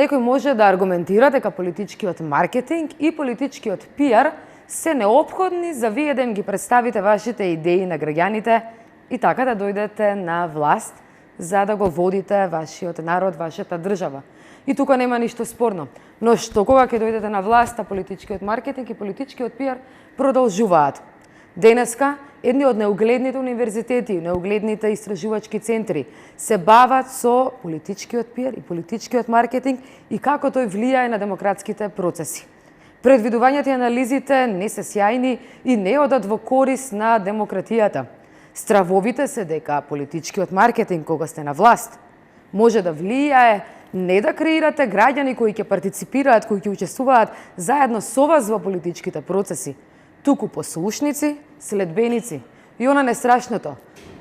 Некој може да аргументира дека политичкиот маркетинг и политичкиот пиар се неопходни за вие да им ги представите вашите идеи на граѓаните и така да дојдете на власт за да го водите вашиот народ, вашата држава. И тука нема ништо спорно. Но што кога ќе дојдете на власт, а политичкиот маркетинг и политичкиот пиар продолжуваат. Денеска, едни од неугледните универзитети, неугледните истражувачки центри се бават со политичкиот пиар и политичкиот маркетинг и како тој влијае на демократските процеси. Предвидувањата и анализите не се сјајни и не одат во корис на демократијата. Стравовите се дека политичкиот маркетинг кога сте на власт може да влијае не да креирате граѓани кои ќе партиципираат, кои ќе учествуваат заедно со вас во политичките процеси, туку послушници, следбеници и она нестрашното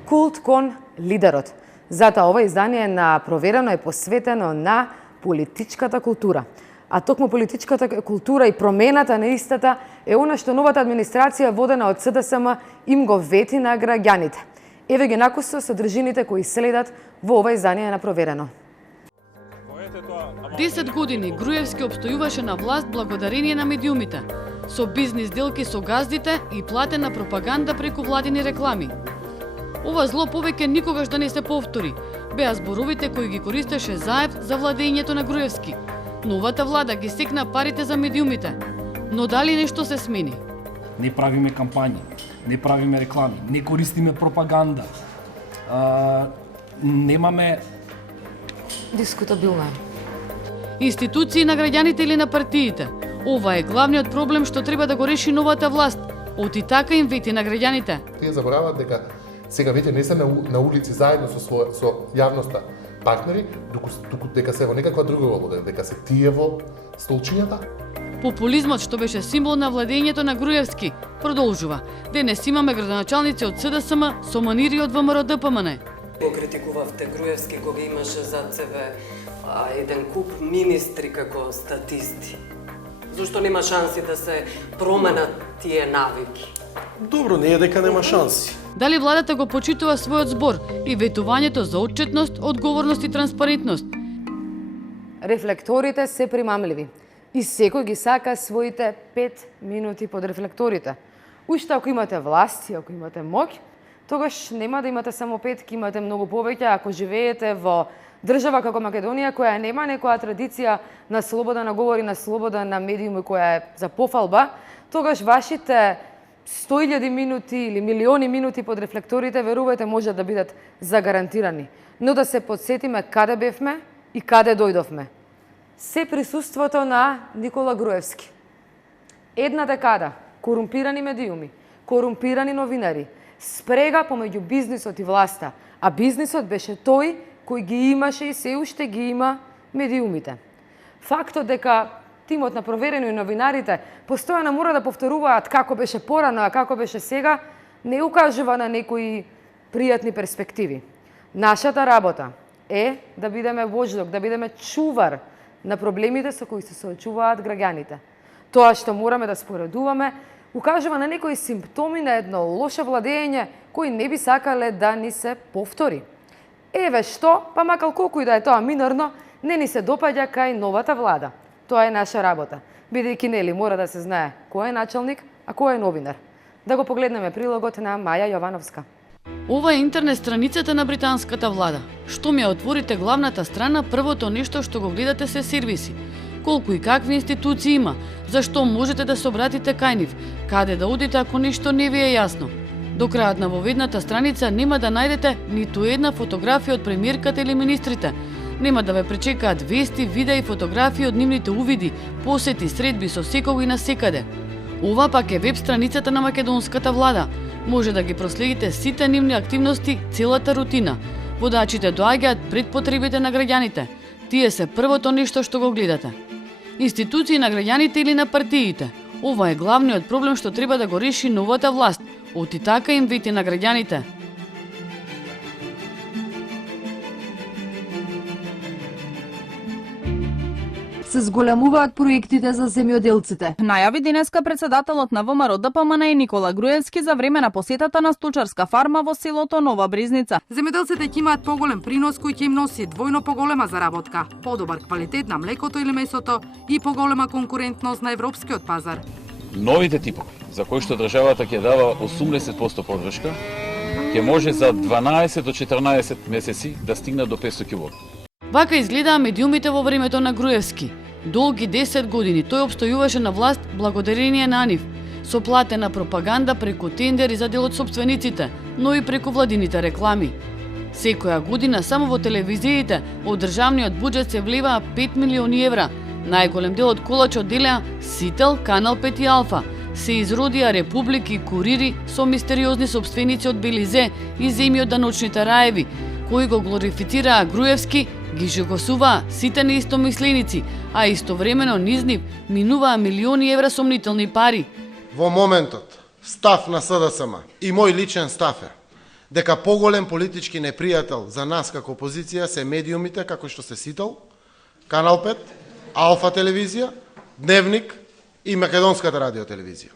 култ кон лидерот. Затоа ова издание на Проверено е посветено на политичката култура. А токму политичката култура и промената на истата е она што новата администрација водена од СДСМ им го вети на граѓаните. Еве ги накусо содржините кои следат во ова издание на Проверено. 10 години Груевски обстојуваше на власт благодарение на медиумите, со бизнис делки со газдите и платена пропаганда преку владини реклами. Ова зло повеќе никогаш да не се повтори, беа зборовите кои ги користеше Заев за владењето на Груевски. Новата влада ги стекна парите за медиумите, но дали нешто се смени? Не правиме кампањи, не правиме реклами, не користиме пропаганда, немаме... Дискутабилно е. Институции на граѓаните или на партиите? Ова е главниот проблем што треба да го реши новата власт. Оти така им вети на граѓаните. Тие забораваат дека сега веќе не се на улици заедно со јавноста партнери, дека се во некаква друга уloga, дека се тие во столчињата. Популизмот што беше символ на владењето на Груевски продолжува. Денес имаме градоначалници од СДСМ со манири од ВМРО-ДПМН. Го критикувавте Груевски кога имаше зад себе еден куп министри како статисти. Зошто нема шанси да се променат тие навики? Добро, не е дека нема шанси. Дали владата го почитува својот збор и ветувањето за отчетност, одговорност и транспарентност? Рефлекторите се примамливи и секој ги сака своите 5 минути под рефлекторите. Уште ако имате власт и ако имате моќ, тогаш нема да имате само 5, ќе имате многу повеќе ако живеете во држава како Македонија, која нема некоја традиција на слобода на говор и на слобода на медиуми која е за пофалба, тогаш вашите 100.000 минути или милиони минути под рефлекторите, верувајте, може да бидат загарантирани. Но да се подсетиме каде бевме и каде дојдовме. Се присуството на Никола Груевски. Една декада корумпирани медиуми, корумпирани новинари, спрега помеѓу бизнисот и власта, а бизнисот беше тој кој ги имаше и се уште ги има медиумите. Фактот дека тимот на Проверено и новинарите постојано мора да повторуваат како беше порано, а како беше сега, не укажува на некои пријатни перспективи. Нашата работа е да бидеме војдок, да бидеме чувар на проблемите со кои се соочуваат граѓаните. Тоа што мораме да споредуваме укажува на некои симптоми на едно лошо владење кои не би сакале да ни се повтори. Еве што, па макар колку и да е тоа минорно, не ни се допаѓа кај новата влада. Тоа е наша работа. Бидејќи нели мора да се знае кој е началник, а кој е новинар. Да го погледнеме прилогот на Маја Јовановска. Ова е интернет страницата на британската влада. Што ми ја отворите главната страна, првото нешто што го гледате се сервиси. Колку и какви институции има, зашто можете да се обратите кај нив, каде да одите ако нешто не ви е јасно. До крајот на воведната страница нема да најдете ниту една фотографија од премиерката или министрите. Нема да ве пречекаат вести, видеа и фотографии од нивните увиди, посети, средби со секого и на секаде. Ова пак е веб страницата на македонската влада. Може да ги проследите сите нивни активности, целата рутина. Водачите доаѓаат пред потребите на граѓаните. Тие се првото нешто што го гледате. Институции на граѓаните или на партиите. Ова е главниот проблем што треба да го реши новата власт. Оти така им вети на граѓаните. се зголемуваат проектите за земјоделците. Најави денеска председателот на ВМРО ДПМН Никола Груевски за време на посетата на сточарска фарма во селото Нова Брезница. Земјоделците ќе имаат поголем принос кој ќе им носи двојно поголема заработка, подобар квалитет на млекото или месото и поголема конкурентност на европскиот пазар. Новите типови, за кои што државата ќе дава 80% поддршка, ќе може за 12 до 14 месеци да стигнат до 500 кг. Вака изгледаа медиумите во времето на Груевски. Долги 10 години тој обстојуваше на власт благодарение на нив, со платена пропаганда преку тендери за дел од собствениците, но и преку владините реклами. Секоја година само во телевизиите од државниот буџет се влеваа 5 милиони евра. Најголем дел од колачот делеа Сител, Канал 5 и Алфа. Се изродија републики и курири со мистериозни собственици од Белизе и земји од даночните раеви, кои го глорифицираа Груевски, ги жигосуваа сите неистомисленици, а истовремено низ нив минуваа милиони евра сомнителни пари. Во моментот, став на СДСМ и мој личен став е дека поголем политички непријател за нас како опозиција се медиумите како што се Сител, Канал 5, Алфа телевизија, Дневник и Македонската радиотелевизија.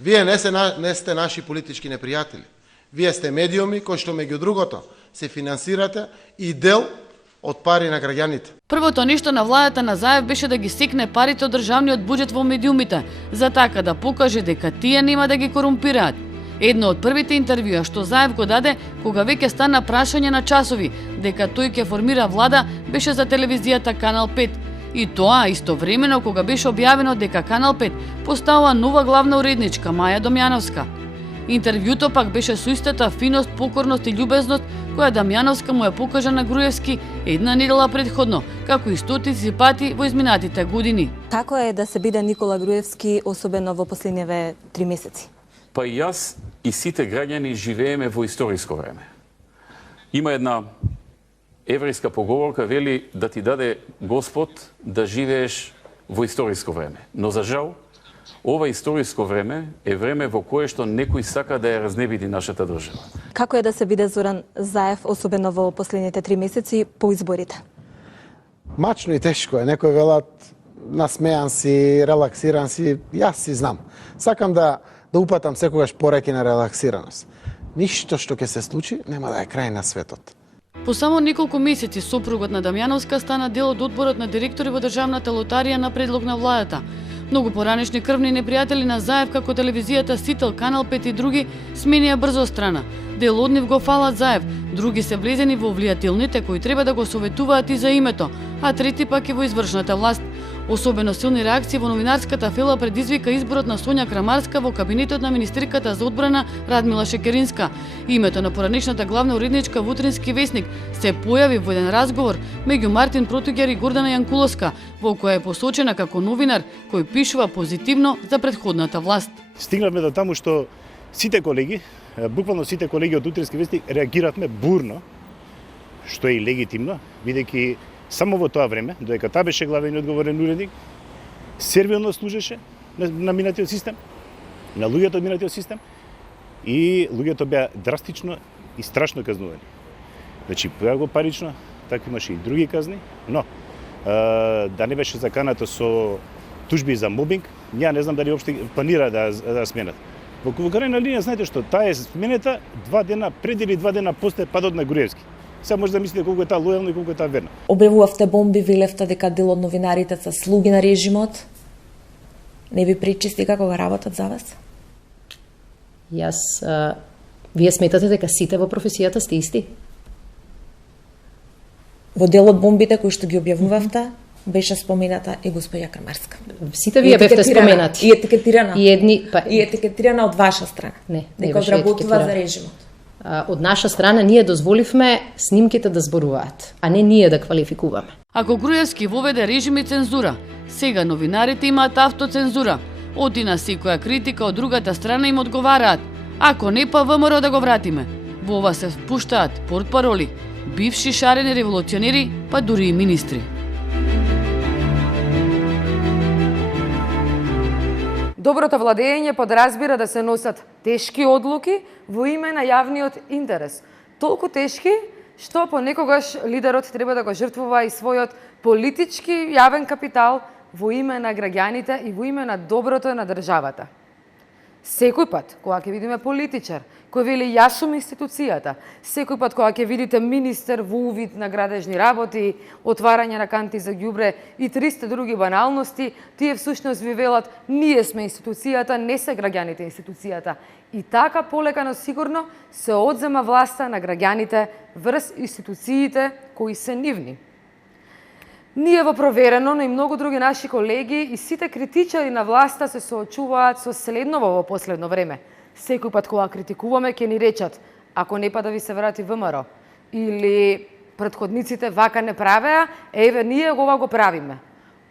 Вие не сте наши политички непријатели. Вие сте медиуми кои што меѓу другото се финансирате и дел од пари на граѓаните. Првото нешто на владата на Заев беше да ги секне парите од државниот буџет во медиумите, за така да покаже дека тие нема да ги корумпираат. Едно од првите интервјуа што Заев го даде кога веќе стана прашање на часови дека тој ќе формира влада беше за телевизијата Канал 5. И тоа истовремено кога беше објавено дека Канал 5 поставува нова главна уредничка Маја Домјановска. Интервјуто пак беше со истата финост, покорност и љубезност која Дамјановска му ја покажа на Груевски една недела предходно, како и стотици пати во изминатите години. Како е да се биде Никола Груевски, особено во последниве 3 месеци? Па и јас и сите граѓани живееме во историско време. Има една еврејска поговорка, вели да ти даде Господ да живееш во историско време. Но за жал, ова историско време е време во кое што некој сака да ја разневиди нашата држава. Како е да се биде Зоран Заев, особено во последните 3 месеци по изборите? Мачно и тешко е. Некој велат насмеан си, релаксиран си, јас си знам. Сакам да упатам секогаш пореки на релаксираност. Ништо што ќе се случи нема да е крај на светот. По само неколку месеци сопругот на Дамјановска стана дел од одборот на директори во државната лотарија на предлог на владата. Многу поранешни крвни непријатели на Заев како телевизијата Сител, Канал 5 и други сменија брзо страна. Дел од нив го фалат Заев, други се влезени во влијателните кои треба да го советуваат и за името, а трети пак и во извршната власт. Особено силни реакции во новинарската фела предизвика изборот на Сонја Крамарска во кабинетот на министерката за одбрана Радмила Шекеринска. Името на поранешната главна уредничка во Утрински весник се појави во еден разговор меѓу Мартин Протуѓер и Гордана Јанкуловска, во која е посочена како новинар кој пишува позитивно за претходната власт. Стигнавме до таму што сите колеги, буквално сите колеги од Утрински весник реагиравме бурно, што е и легитимно, бидејќи само во тоа време, додека таа беше главен и одговорен уредник, сервилно служеше на минатиот систем, на луѓето од минатиот систем, и луѓето беа драстично и страшно казнувани. Значи, поја го парично, така имаше и други казни, но да не беше заканато со тужби за мобинг, ја не знам дали уопште планира да сменат. Во крајна линија, знаете што, таа е сменета 2 дена пред или 2 дена после падот на Груевски. Сега може да мислите колку е таа лојална и колку е таа верна. Објавувавте бомби, велевте дека дел од новинарите се слуги на режимот. Не ви причисти како го работат за вас? Вие сметате дека сите во професијата сте исти? Во дел од бомбите кои што ги објавувавте, беше спомената и госпоѓа Крамарска. Сите вие бевте споменати. И етикетирана. И етикетирана од ваша страна. Не дека одработува за режимот. Од наша страна ние дозволивме снимките да зборуваат, а не ние да квалификуваме. Ако Груевски воведе режим и цензура, сега новинарите имаат автоцензура. Оди на секоја критика од другата страна им одговараат. Ако не, па ВМРО да го вратиме. Во ова се впуштаат портпароли, бивши шарени револуционери, па дури и министри. Доброто владење подразбира да се носат тешки одлуки во име на јавниот интерес. Толку тешки што понекогаш лидерот треба да го жртвува и својот политички јавен капитал во име на граѓаните и во име на доброто на државата. Секој пат, кога ќе видиме политичар, кој вели јас сум институцијата, секој пат кога ќе видите министер во увид на градежни работи, отварање на канти за ѓубре и 300 други баналности, тие всушност ви велат ние сме институцијата, не се граѓаните институцијата. И така полека, но сигурно се одзема власта на граѓаните врз институциите кои се нивни. Ние во Проверено, но и многу други наши колеги и сите критичари на власта се соочуваат со следново во последно време. Секој пат кога критикуваме ќе ни речат ако не па да ви се врати ВМРО или претходниците вака не правеа, еве ние ова го правиме.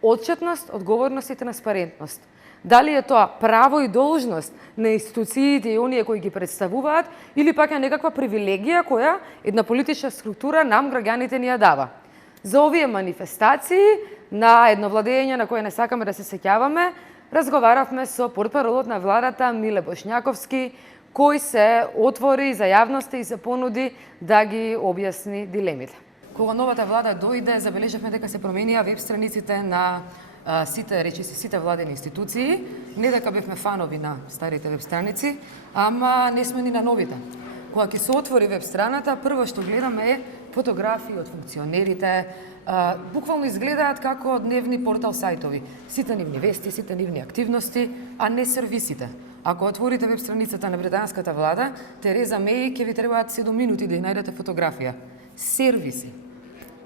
Отчетност, одговорност и транспарентност. Дали е тоа право и должност на институциите и оние кои ги представуваат или пак е некаква привилегија која една политичка структура нам граѓаните ни ја дава. За овие манифестации на едно владење на кое не сакаме да се сеќаваме, разговаравме со портпаролот на владата Миле Бошњаковски, кој се отвори за јавноста и се понуди да ги објасни дилемите. Кога новата влада дојде, забележавме дека се променија веб страниците на сите владени институции. Не дека бевме фанови на старите веб страници, ама не сме ни на новите. Кога ќе се отвори веб страната, прво што гледаме е фотографии од функционерите, буквално изгледаат како дневни портал сајтови. Сите нивни вести, сите нивни активности, а не сервисите. Ако отворите веб страницата на британската влада, Тереза Меј ќе ви требаат 7 минути да ја најдете фотографија. Сервиси,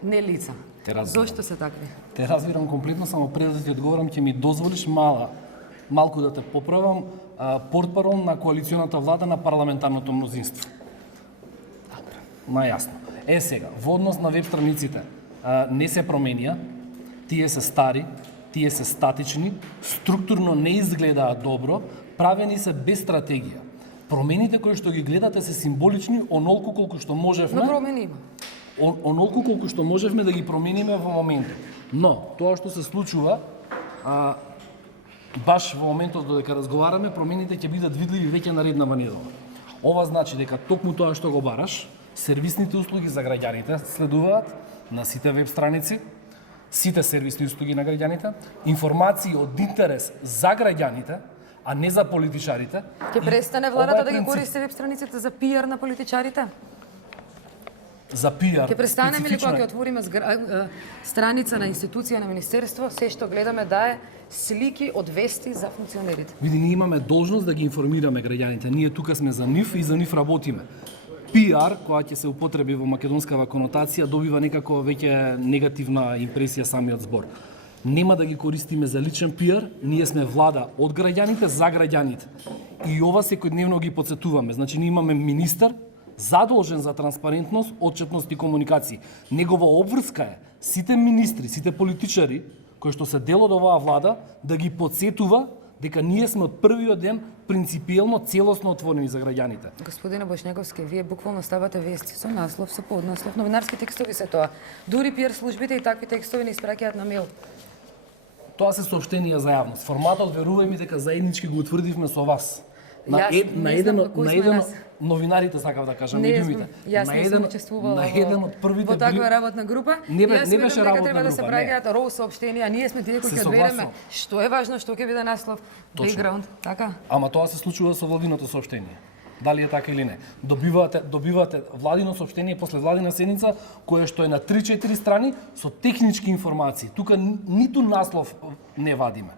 не лица. Зошто се такви? Те разбирам комплетно, само пред да ти одговорам, ќе ми дозволиш малку да те поправам, портпарол на коалиционата влада на парламентарното мнозинство. Најасно. Сега, во однос на веб страниците, не се променија, тие се стари, тие се статични, структурно не изгледаат добро, правени се без стратегија. Промените кои што ги гледате се символични, онолку колку што можевме. Но промени има. Онолку колку што можевме да ги промениме во моментот. Но, тоа што се случува, баш во моментот додека разговараме, промените ќе бидат видливи веќе нареднава недела. Ова значи дека токму тоа што го бараш, сервисните услуги за граѓаните следуваат на сите веб страници, сите сервисни услуги на граѓаните, информации од интерес за граѓаните, а не за политичарите. Ќе престане владата да ги користи веб страниците за пиар на политичарите? За пиар. Ќе престанеме ли кога ќе отвориме страница на институција на министерство, се што гледаме да е слики од вести за функционерите? Види, ние имаме должност да ги информираме граѓаните. Ние тука сме за нив и за нив работиме. Пиар, која ќе се употреби во македонскава конотација, добива некако веќе негативна импресија самиот збор. Нема да ги користиме за личен пиар, ние сме влада од граѓаните за граѓаните. И ова секојдневно ги потсетуваме. Значи, ние имаме министер задолжен за транспарентност, отчетност и комуникација. Негова обврска е сите министри, сите политичари кои што се дел од оваа влада да ги потсетува дека ние сме од првиот ден принципиелно целосно отворени за граѓаните. Господине Бошњаковски, вие буквално ставате вести со наслов, со поднаслов, новинарски текстови се тоа. Дури пиар службите и такви текстови не испраќаат на мејл. Тоа се соопштенија за јавност. Форматот, верувај ми дека заеднички го утврдивме со вас. На еден новинарите, сакав да кажам, медиумите. Јас не сум учествувала во таква работна група. Не беше работна треба да се група, праќаат роу соопштенија, ние сме тие кои ќе одбереме што е важно, што ќе биде наслов, бекграунд, така? Ама тоа се случува со владиното соопштение. Дали е така или не? Добивате владино соопштение после владина седница, кое што е на 3-4 страни со технички информации. Тука ниту наслов не вадиме.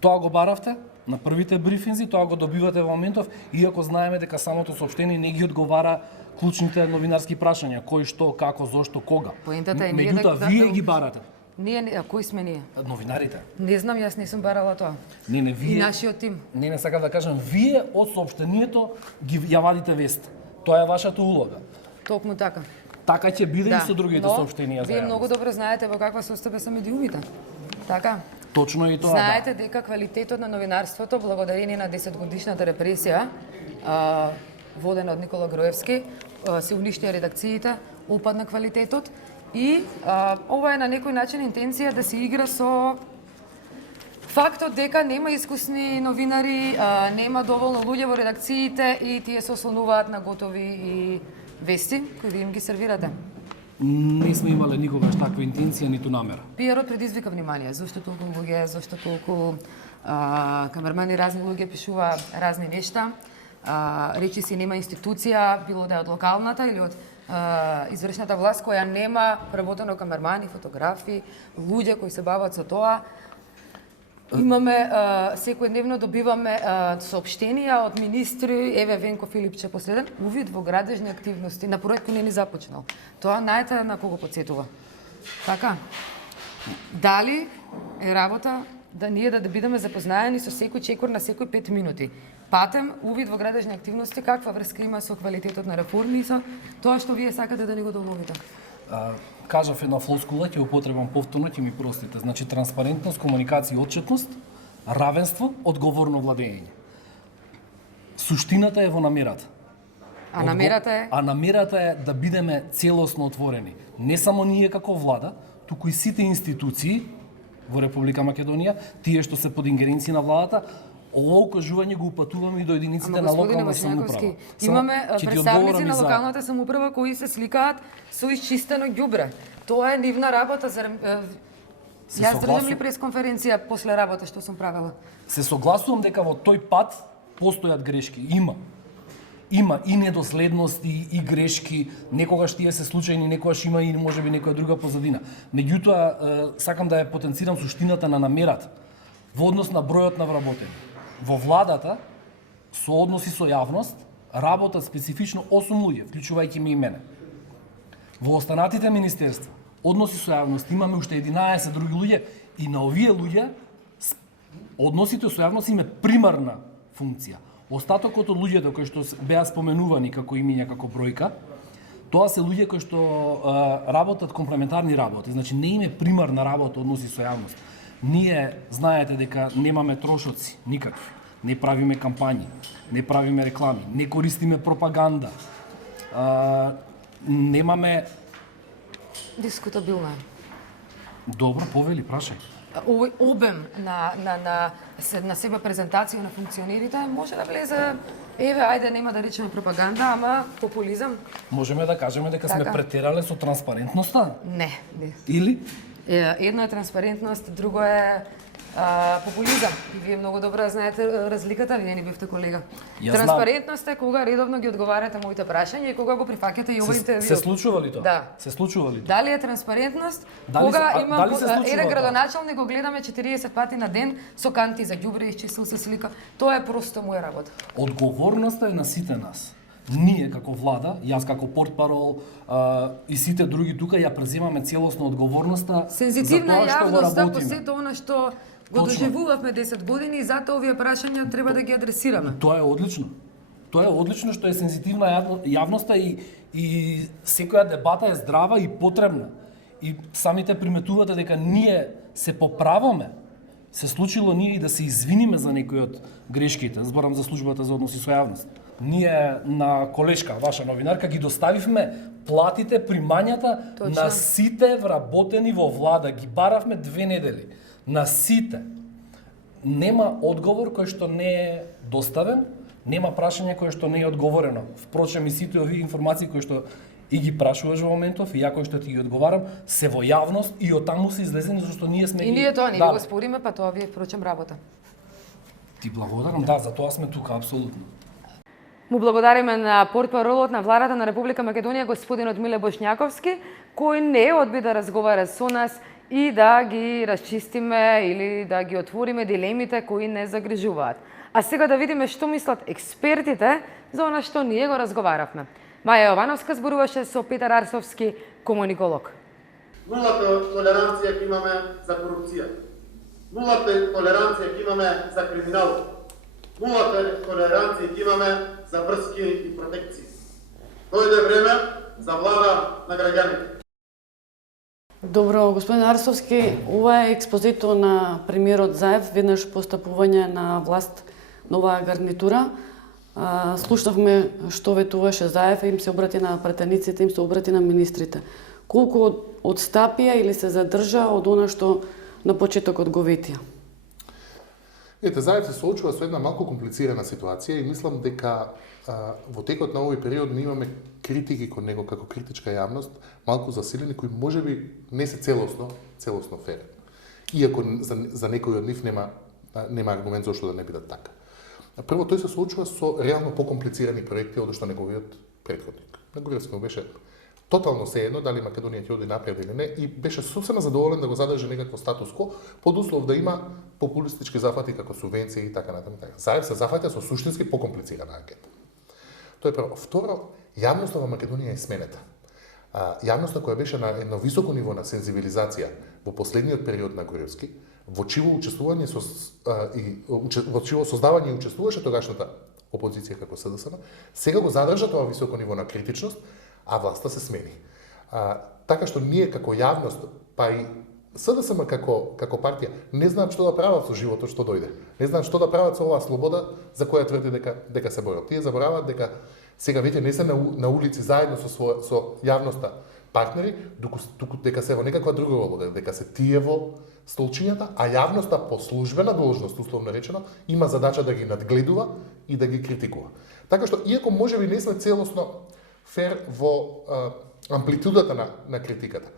Тоа го баравте на првите брифинзи, тоа го добивате во моментов, иако знаеме дека самото соопштение не ги одговара клучните новинарски прашања, кој, што, како, зошто, кога. Поентата е меѓутоа вие ги барате. Ние, кои сме ние? Новинарите. Не знам, јас не сум барала тоа. Не, вие. И нашиот тим. Не сакам да кажам, вие од соопштението ја вадите вест. Тоа е вашата улога. Токму така. Така ќе биде и со другите соопштенија за вие многу добро знаете во каква состојба се медиумите. Така? Точно и тоа. Знаете дека квалитетот на новинарството, благодарение на 10-годишната репресија, водена од Никола Груевски, се уништија редакциите, опадна квалитетот и ова е на некој начин интенција да се игра со фактот дека нема искусни новинари, нема доволно луѓе во редакциите и тие се ослонуваат на готови и вести кои ви им ги сервирате? Не сме имале никогаш таква интенција ниту намера. PR-от предизвика внимание. Зошто толку луѓе, зошто толку камермани, разни луѓе пишува разни нешта. Речи си нема институција, било да е од локалната или од извршната власт која нема вработено камермани, фотографи, луѓе кои се бават со тоа. Имаме, секојдневно добиваме соопштенија од министри, еве Венко Филипче последен, увид во градежни активности, на проект кој не ни започнал. Тоа најте на кого потсетува. Така, дали е работа да ние да бидеме запознаени со секој чекор на секој 5 минути? Патем, увид во градежни активности, каква врска има со квалитетот на реформи и со тоа што вие сакате да ни го доловите? Кажав една флоскула, ќе употребам повторно, ќе ми простите. Значи, транспарентност, комуникација и отчетност, равенство, одговорно владење. Суштината е во намерата. А намерата е? А намерата е да бидеме целосно отворени. Не само ние како влада, туку и сите институции во Република Македонија, тие што се под ингеренција на владата, ово укажување го упатуваме и до единиците на локална самоуправа. Имаме представници на локалната самоуправа кои се сликаат со исчистено ѓубре. Тоа е нивна работа. Јас држам ли пресконференција после работа што сум правела? Се согласувам дека во тој пат постојат грешки. Има и недоследности, и грешки, некогаш тие се случајни, некогаш има и можеби некоја друга позадина. Меѓутоа, сакам да ја потенцирам суштината на намерата во однос на бројот на вработени. Во владата, со односи со јавност, работат специфично 8 луѓе, вклучувајќи ме и мене. Во останатите министерства, односи со јавност, имаме уште 11 други луѓе и на овие луѓе односите со јавност име примарна функција. Остатокот од луѓето кои што беа споменувани како имиња, како бројка, тоа се луѓе кои што работат комплементарни работи, значи не име примарна работа односи со јавност. Ние знаете дека немаме трошоци никакви, не правиме кампањи, не правиме реклами, не користиме пропаганда, немаме... Дискутабилно е. Добро, повели, прашај. Овој обем на себе презентација на функционерите може да влезе, еве, ајде, нема да речеме пропаганда, ама популизам. Можеме да кажеме дека сме претерале со транспарентноста? Не. Или? Едно е транспарентност, друго е популизам. И вие многу добро знаете разликата, вие не бевте колега. Транспарентност е кога редовно ги одговарате моите прашања и кога го прифаќате и овој интервју. Се случува ли тоа? Да. Се случува ли тоа? Дали е транспарентност? Кога има еден градоначалник го гледаме 40 пати на ден со канти за ѓубре, исчистил се слика. Тоа е просто моја работа. Одговорноста е на сите нас. Ние како влада, јас како портпарол и сите други тука ја преземаме целосно одговорноста сензитивна за тоа што го јавност, работиме. по сето она што го доживувавме 10 години и затоа овие прашања треба да ги адресираме. Тоа е одлично. Тоа е одлично што е сензитивна јавноста и секоја дебата е здрава и потребна. И самите приметувате дека ние се поправаме. Се случило ние и да се извиниме за некои од грешките. Зборам за службата за односи со јавност. Ние на колешка, ваша новинарка, ги доставивме платите, примањата на сите вработени во влада. Ги баравме 2 недели. На сите. Нема одговор кој што не е доставен, нема прашање кое што не е одговорено. Впрочем, и сите овие информации кои што и ги прашуваш во моментов, и ја кој што ти ги одговарам, се во јавност и од таму се излезени зашто ние сме и ние тоа не го спориме, па тоа ви е впрочем работа. Ти благодарам, да, за тоа сме тука, апсолутно. Му благодариме на портпаролот на владата на Република Македонија, господинот Миле Бошњаковски, кој не одби да разговара со нас и да ги расчистиме или да ги отвориме дилемите кои не загрижуваат. А сега да видиме што мислат експертите за она што ние го разговаравме. Маја Јовановска зборуваше со Петар Арсовски, комуниколог. Нулата толеранција ќе имаме за корупција. Нулата толеранција ќе имаме за криминал. Нулата толеранција ќе имаме за врски и протекции. Дојде време за влада на граѓаните. Добро, господин Арсовски, ова е експозито на премиерот Заев веднаш по стапување на власт на оваа гарнитура. Слушнавме што ветуваше Заев, им се обрати на пратениците, им се обрати на министрите. Колку одстапија или се задржа од она што на почетокот го ветија? Ете, Заев се соочува со една малку комплицирана ситуација и мислам дека во текот на овој период ние имаме критики кон него како критичка јавност, малку засилени, кои можеби не се целосно фер. Иако за некој од нив нема аргумент зашто да не бидат така. Прво, тој се соочува со реално покомплицирани проекти од што неговиот претходник. На Груевски му беше тотално сеедно дали Македонија ќе оди напред или не и беше сосема задоволен да го задржи некакво статус-ко под услов да има популистички зафати како субвенции и така натаму. Заев се зафаќа со суштински покомплицирана анкета. Тоа е прво. Второ, јавноста во Македонија е сменета. Јавноста која беше на едно високо ниво на сензибилизација во последниот период на Груевски, во чиво учествување во чиво создавање и учествуваше тогашната опозиција како СДСМ, сега го задржа тоа високо ниво на критичност, а власта се смени. Така што ние како јавност, па и СДСМ како партија, не знаат што да прават со животот што дојде. Не знаат што да прават со оваа слобода за која тврди дека се борат. Тие забораваат дека сега веќе не се на улици заедно со јавноста партнери, туку дека се во некаква друга улога, дека се тие во столчињата, а јавноста по службена должност, условно речено, има задача да ги надгледува и да ги критикува. Така што, иако можеби не сме целосно фер во амплитудата на критиката,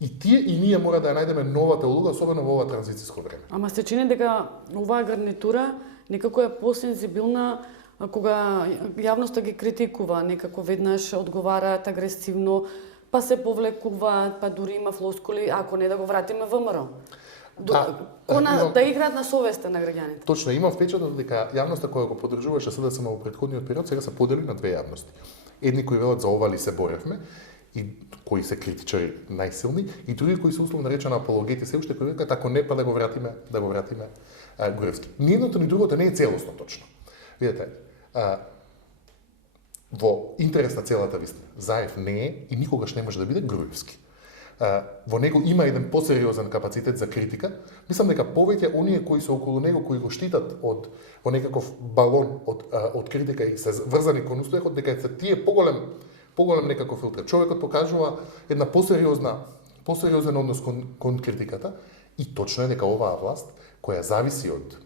и тие и ние мора да ја најдеме новата улога, особено во ова транзицијско време. Ама се чини дека оваа гарнитура некако е посензибилна кога јавноста ги критикува, некако веднаш одговараат агресивно, па се повлекуваат, па дури има флоскули, ако не да го вратиме ВМРО. Да играат на совеста на граѓаните. Точно, имам впечаток дека јавноста која го поддржуваше СДСМ во претходниот период сега се подели на две јавности. Едни кои велат за ова ли се боревме, и кои се критичари најсилни, и други кои се условно речено апологети се уште кои викаат ако не па да го вратиме Груевски. Ни едното ни другото не е целосно точно. Видете, во интерес на целата вистина, Заев не е и никогаш не може да биде Груевски. Во него има еден посериозен капацитет за критика. Мислам дека повеќе оние кои се околу него, кои го штитат во некаков балон од критика и се врзани кон успехот, дека се тие поголем некаков филтр. Човекот покажува една посериозен однос кон критиката и точно е дека оваа власт, која зависи од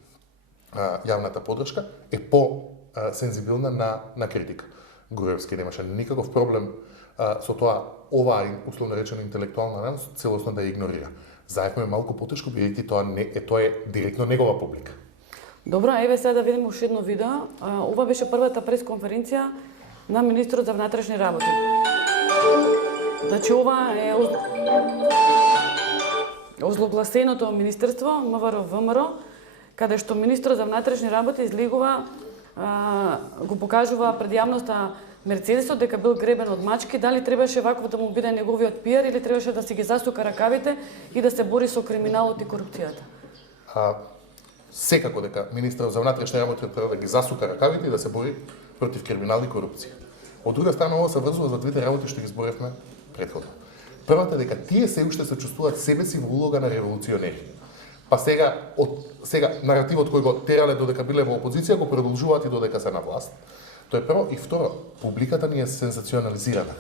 јавната поддршка, е по-сензибилна на критика. Груевски немаше никаков проблем со тоа оваа условно речено интелектуална наност целосно да ја игнорира. Заев е малку потешко бидејќи тоа е директно негова публика. Добро, еве сега да видиме уште едно видео. Ова беше првата пресконференција на министрот за внатрешни работи. Значи ова е озлогласеното министерство МВР-ВМРО, каде што министрот за внатрешни работи излегува, го покажува пред јавноста Мерцедесот дека бил гребен од мачки, дали требаше ваков да му биде неговиот пиар или требаше да си ги засука ракавите и да се бори со криминалот и корупцијата? Секако дека министрот за внатрешни работи треба да ги засука ракавите и да се бори против криминал и корупција. Од друга страна, ова се врзува за двете работи што ги зборевме претходно. Првата дека тие се уште се чувствуваат себе си во улога на револуционери. Па сега наративот кој го терале додека биле во опозиција го продолжуваат и додека се на власт. Тоа е прво. И второ, публиката ни е сензационализирана.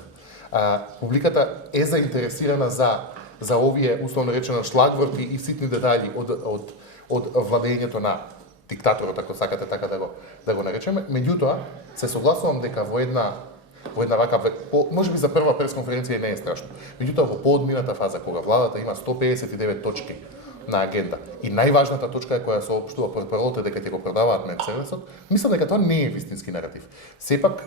Публиката е заинтересирана за овие, условно речено, шлагворти и ситни детали од владењето на диктаторот, ако сакате така да го наречеме. Меѓутоа, се согласувам дека во една вака, можеби за прва пресконференција не е страшно. Меѓутоа, во поодмината фаза, кога владата има 159 точки на агенда и најважната точка е која се општува портпаролот дека ќе го продаваат Мерцедесот, мислам дека тоа не е вистински наратив. Сепак,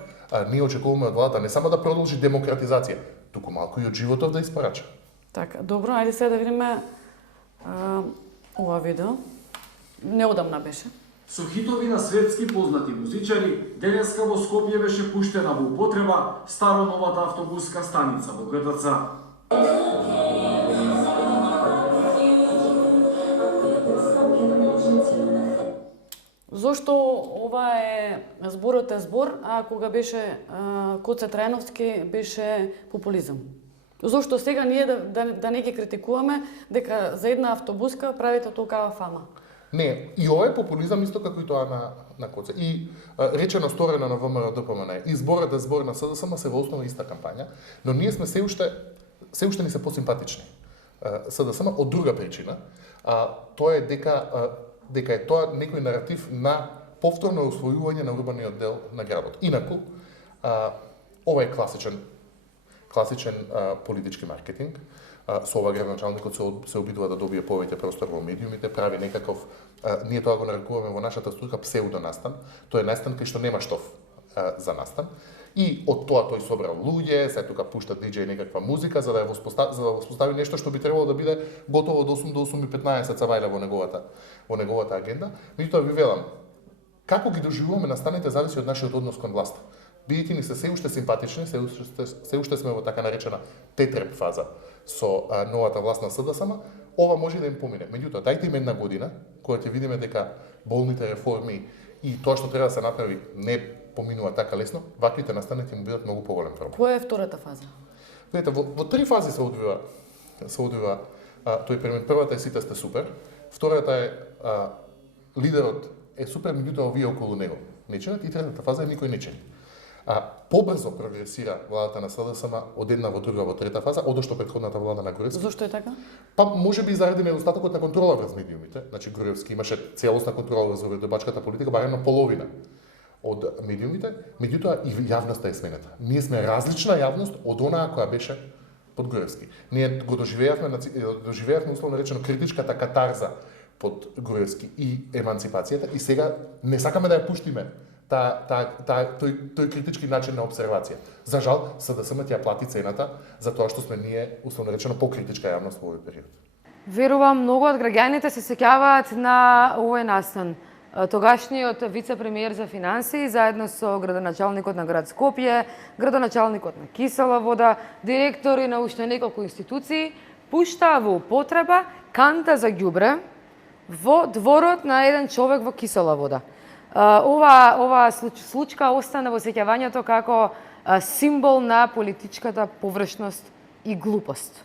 ние очекуваме од владата не само да продолжи демократизација, туку малку и од животот да испорача. Така, добро, ајде сега да видиме ова видео. Неодамна беше. Со хитови на светски познати музичари, денеска во Скопје беше пуштена во употреба старо-новата автобуска станица во ГТЦ. Зошто ова е зборот е збор, а кога беше Коце Трајновски беше популизам? Зошто сега ние да не ги критикуваме дека за една автобуска правите толкава фама? Не, и ова е популизам исто како и тоа на Коце. И речено сторено на ВМРО-ДПМН. И зборот е збор на СДСМ се во основа иста кампања, но ние сме се уште ни се посимпатични. СДСМ од друга причина. Тоа е дека дека е тоа некој наратив на повторно усвојување на урбаниот дел на градот. Инаку, ова е класичен политички маркетинг. Со ова градоначалникот се обидува да добие повеќе простор во медиумите, прави некаков, ние тоа го нарекуваме во нашата струка псевдонастан. Тоа е настан кај што нема штоф за настан. И од тоа тој собрал луѓе, се тука пушта диџеј некаква музика за да воспостави нешто што би требало да биде готово од 8 до 8:15 цавајля во неговата агенда. Меѓутоа ви велам, како ги доживуваме настаните зависи од нашиот однос кон власта. Бидејќи ни се уште симпатични, се уште сме во така наречена тетреп фаза со новата власт на СДСМ, ова може да им помине. Меѓутоа, дајте им една година, кога ќе видиме дека болните реформи и тоа што треба да се направи не поминува така лесно, ваквите настани ќе му бидат многу поголем проблем. Која е втората фаза? Видите, во три фази се одвива тој период. Првата е сите сте супер, втората е лидерот е супер, меѓутоа овие околу него не чинат, и третата фаза е никој не чини. Побрзо прогресира владата на СДСМ од една во друга во трета фаза, одошто претходната влада на Груевски. Зошто е така? Па можеби заради недостатокот на контрола врз медиумите. Значи Груевски имаше целосна контрола врз уредбачката политика, барем на половина од медиумите, меѓутоа и јавноста е сменета. Ние сме различна јавност од онаа која беше под Груевски. Ние го доживеавме условно речено критичката катарза под Груевски и еманципацијата и сега не сакаме да ја пуштиме тој критички начин на обсервација. За жал, СДСМ ќе ја плати цената за тоа што сме ние условно речено покритичка јавност во овој период. Верувам, многу од граѓаните се сеќаваат на овој настан. Тогашниот вице-премиер за финансии, заедно со градоначалникот на град Скопје, градоначалникот на Кисела вода, директори на уште неколку институции, пуштаа во употреба канта за ѓубре во дворот на еден човек во Кисела вода. Ова случка остана во сеќавањето како символ на политичката површност и глупост.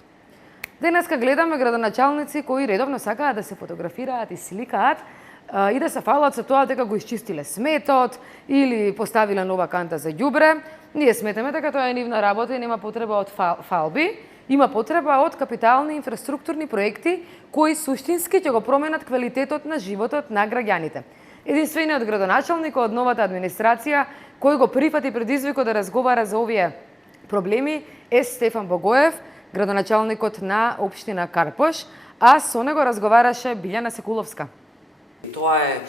Денеска гледаме градоначалници кои редовно сакаат да се фотографираат и сликаат и да се фалат со тоа дека го исчистиле сметот или поставиле нова канта за ѓубре. Ние сметаме дека тоа е нивна работа и нема потреба од фалби, има потреба од капитални инфраструктурни проекти кои суштински ќе го променат квалитетот на животот на граѓаните. Единствениот градоначалник од новата администрација кој го прифати предизвикот да разговара за овие проблеми е Стефан Богоев, градоначалникот на општина Карпош, а со него разговараше Билјана Секуловска. Тоа е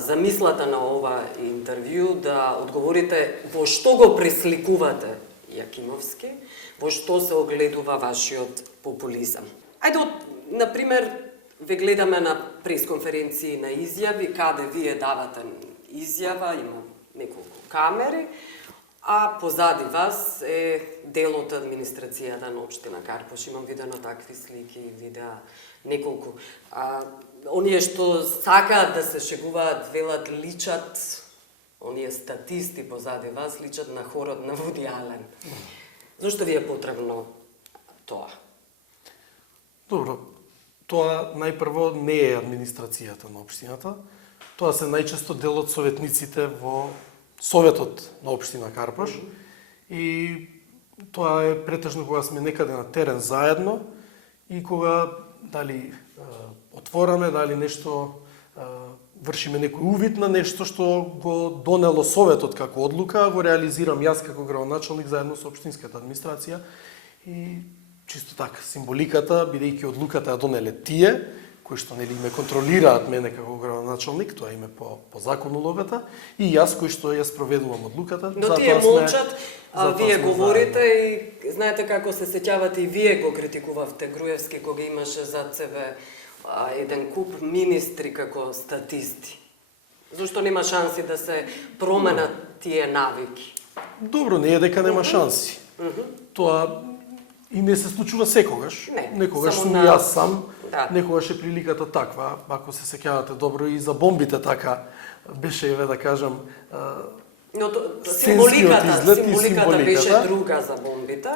замислата на ова интервју, да одговорите во што го пресликувате Јакимовски, во што се огледува вашиот популизам. Ајде, например, ве гледаме на пресконференции на изјави, каде вие давате изјава, има неколку камери, а позади вас е дел од администрацијата на општина Карпош. Имам видено такви слики, видеа неколку. Оние што сакаат да се шегуваат, велат, личат, оние статисти позади вас, личат на хорот на Вуди Ален. Зошто ви е потребно тоа? Добро, тоа најпрво не е администрацијата на општината, тоа се најчесто дел од советниците во Советот на општина Карпош и тоа е претежно кога сме некаде на терен заедно и кога дали отвораме, дали нешто вршиме некој увид на нешто што го донело Советот како одлука, го реализирам јас како градоначалник заедно со општинската администрација и чисто така символиката, бидејќи одлуката ја донеле тие кои што нели ме контролираат мене како градоначалник, тоа име по закон улогата, и јас кој што ја спроведувам одлуката. Но тие молчат, вие говорите и знаете како се сеќавате и вие го критикувавте Груевски кога имаше зад себе еден куп министри како статисти. Зошто нема шанси да се променат тие навики? Добро, не е дека нема шанси. Тоа и не се случува секогаш. Некогаш сум и јас сам. Некогаш е приликата таква, ако се сеќавате добро, и за бомбите така беше, да кажам, но символиката беше друга за бомбите,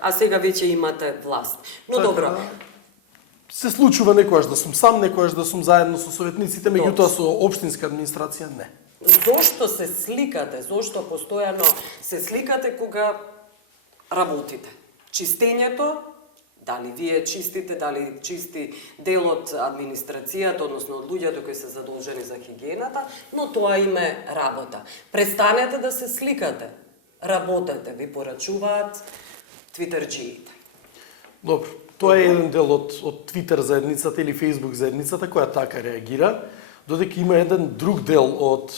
а сега веќе имате власт. Но добро. Се случува некогаш да сум сам, некогаш да сум заедно со советниците, меѓутоа со општинска администрација не. Зошто се сликате? Зошто постојано се сликате кога работите? Чистењето Дали вие чистите, дали чисти дел од администрацијата, односно од луѓето кои се задолжени за хигиената, но тоа им е работа. Престанете да се сликате, работете, ви порачуваат твитерџиите. Добро, тоа е еден дел од Твитер заедницата или Фейсбук заедницата која така реагира, додека има еден друг дел од,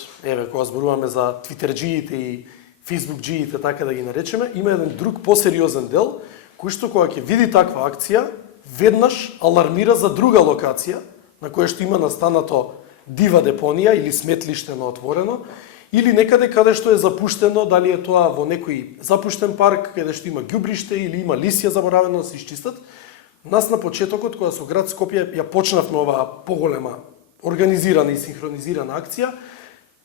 кога зборуваме за твитерџиите и фейсбукџиите, така да ги наречеме, има еден друг посериозен дел, кој што кога ќе види таква акција, веднаш алармира за друга локација, на која што има настанато дива депонија или сметлиште на отворено, или некаде каде што е запуштено, дали е тоа во некој запуштен парк, каде што има ѓубриште или има лисја заборавено да се исчистат. Нас на почетокот, кога со град Скопје ја почнавме оваа поголема организирана и синхронизирана акција,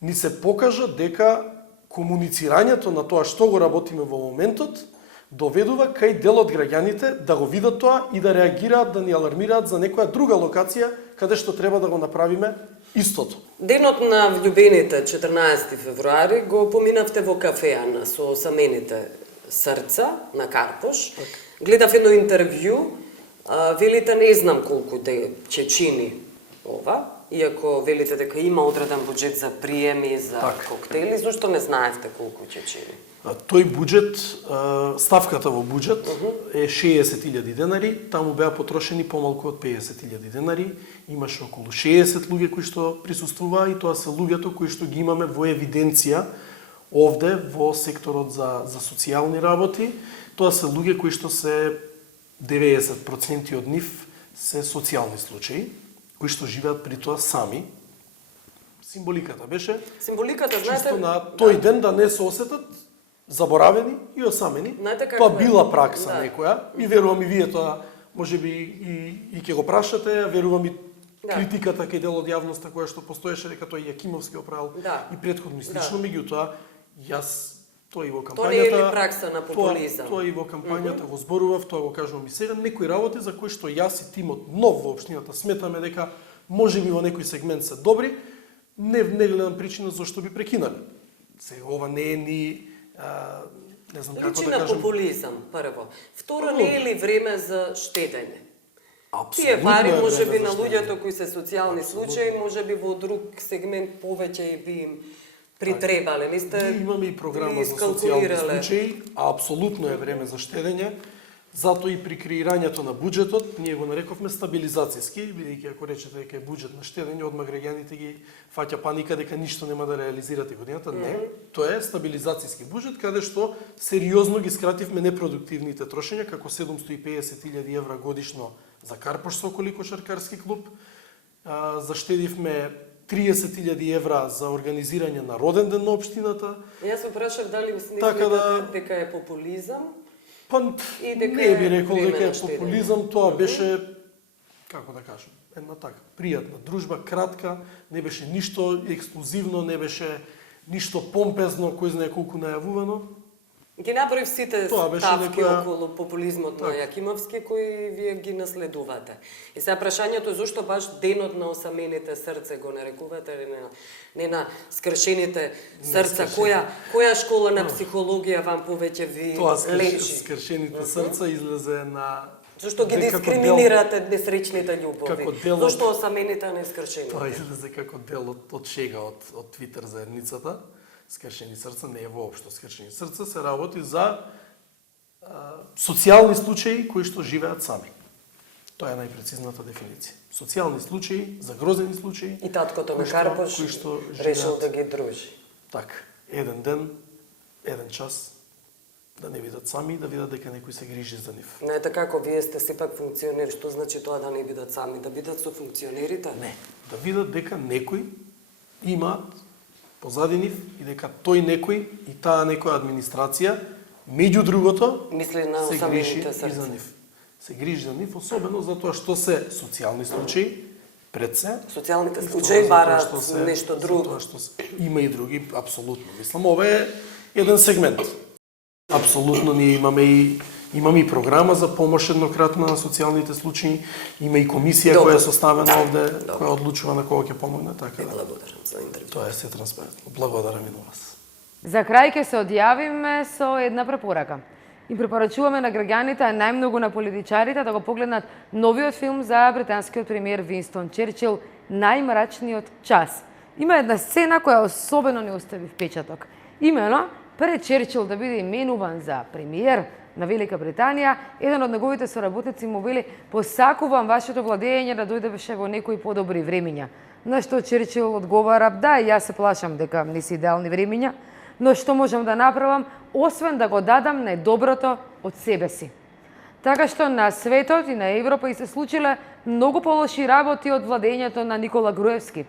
ни се покажа дека комуницирањето на тоа што го работиме во моментот доведува кај дел од граѓаните да го видат тоа и да реагираат, да ни алармираат за некоја друга локација каде што треба да го направиме истото. Денот на влюбените, 14 февруари, го поминавте во кафеана со самените срца на Карпош. Гледав едно интервју, велите не знам колку ќе чини ова, иако велите дека има одреден буџет за приеми, за коктели, зашто не знаевте колку ќе чини? Тој буџет, ставката во буџет е 60.000 денари, таму беа потрошени помалку од 50.000 денари, имаше околу 60 луѓе кои што присуствуваа и тоа се луѓето кои што ги имаме во евиденција овде во секторот за социјални работи. Тоа се луѓе кои што се 90% од нив се социјални случаи, кои што живеат при тоа сами. Символиката беше Символиката, знаете, чисто на тој ден да не се осетат заборавени и осамени. Тоа била пракса некоја и верувам и вие тоа можеби и ќе го прашате, верувам и критиката кај дел од јавноста која што постоеше дека тој Јакимовски го правил и претходно и слично, меѓутоа јас тоа и во кампањата. Тоа не е ли пракса на популизам? Тоа и во кампањата го зборував, тоа го кажувам и сега, некои работи за кои што јас и тимот нов во општината сметаме дека можеби во некој сегмент се добри, не гледам причина зашто би прекинале. Сега ова не е ни не знам како да кажам. Личи на популизам, прво. Второ, не е ли време за штедење? Тие Апсолутно пари, е можеби време на за луѓето кои се социјални случаи, можеби во друг сегмент повеќе и би им притребале. Не сте имаме и програма за социјални случаи, а апсолутно е време за штедење. Затоа и при креирањето на буџетот, ние го нарековме стабилизацијски, бидејќи ако речете дека е буџет на штедење, одма граѓаните ги фаќа паника дека ништо нема да реализирате годината. Не, тоа е стабилизацијски буџет, каде што сериозно ги скративме непродуктивните трошења, како 750.000 евра годишно за Карпош Соколи кошаркарски клуб, заштедивме 30.000 евра за организирање на роден ден на општината. Јас се прашав дали мислите дека е популизам? Па не би рекол дека е популизам, тоа беше, како да кажем, една така пријатна дружба, кратка, не беше ништо ексклузивно, не беше ништо помпезно, кој знае колку најавувано. Ги направив сите ставки околу популизмот на Јакимовски, кои вие ги наследувате. И сега прашањето е зошто баш денот на осамените срце го нарекувате, не на скршените срца. Која школа на психологија вам повеќе ви лечи? Тоа скршените срца излезе на... Зошто ги дискриминирате несречните љубови? Зошто осамените, а не скршените? Тоа излезе како дел од шега од Твитер заедницата. Скршени срца не е воопшто. Скршени срца се работи за социјални случаи кои што живеат сами. Тоа е најпрецизната дефиниција. Социјални случаи, загрозени случаи. И таткото на Карпош решил да ги дружи. Така, еден ден, еден час, да не видат сами, да видат дека некој се грижи за нив. Не е како вие сте сепак функционери, што значи тоа да не видат сами, да видат со функционерите? Не, да видат дека некој имаат позади нив и дека тој некој и таа некоја администрација, меѓу другото, се грижи и за нив. Се грижи за нив, особено затоа што се социјални случаи, пред се. Социјалните случаи бараат нешто друго. Има и други, апсолутно. Мислам, ова е еден сегмент. Апсолутно ние имаме и програма за помош еднократна на социјалните случаи, има и комисија која е составена овде, која одлучува на кого ќе помогне, така да. Благодарам за интервју. Тоа е се транспарентно. Благодарам и на вас. За крај ќе се одјавиме со една препорака. Им препорачуваме на граѓаните, а најмногу на политичарите да го погледнат новиот филм за британскиот премиер Винстон Черчил Најмрачниот час. Има една сцена која особено не остави впечаток. Имено, пред Черчил да биде именуван за премиер на Велика Британија, еден од неговите соработници му вели: "Посакувам вашето владење да дојдеше во некои подобри времиња." На што Черчил одговара: "Да, јас се плашам дека не се идеални времиња, но што можам да направам, освен да го дадам најдоброто од себе си." Така што на светот и на Европа и се случиле многу полоши работи од владењето на Никола Груевски.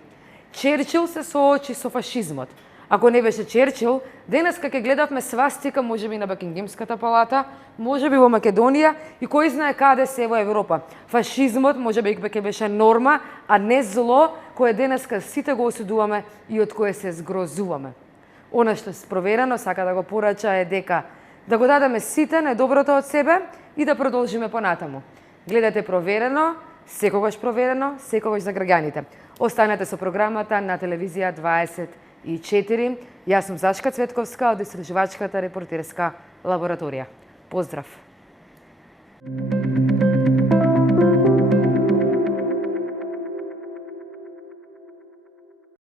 Черчил се соочи со фашизмот. Ако не беше Черчил, денеска ќе гледавме свастика можеби на Бакингемската палата, можеби во Македонија и кој знае каде се во Европа. Фашизмот можеби ќе беше норма, а не зло кое денеска сите го осудуваме и од кое се згрозуваме. Она што проверено сака да го порача е дека да го дадеме сите најдоброто од себе и да продолжиме понатаму. Гледате Проверено, секогаш проверено, секогаш за граѓаните. Останете со програмата на телевизија 24. Јас сум Зашка Цветковска од Истражувачката репортерска лабораторија. Поздрав!